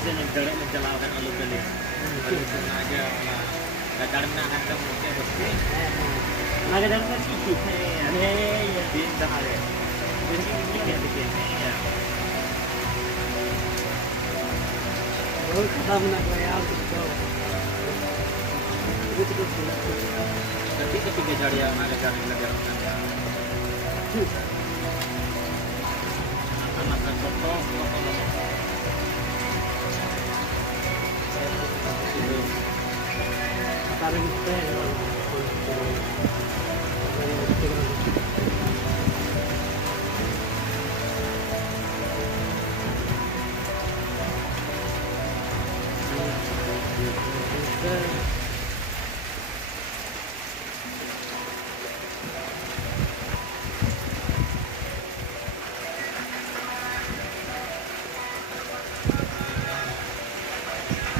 bisa menjalankan alur beli. Kalau sengaja lah, karena ada mungkin bersih. Naga dalam kan sih, ya, bintang ada. Jadi ini dia bikin ya. बहुत खत्म ना गया यार तो Nanti ketika cari yang ada cari lagi anak-anak potong. कारण से Thank you.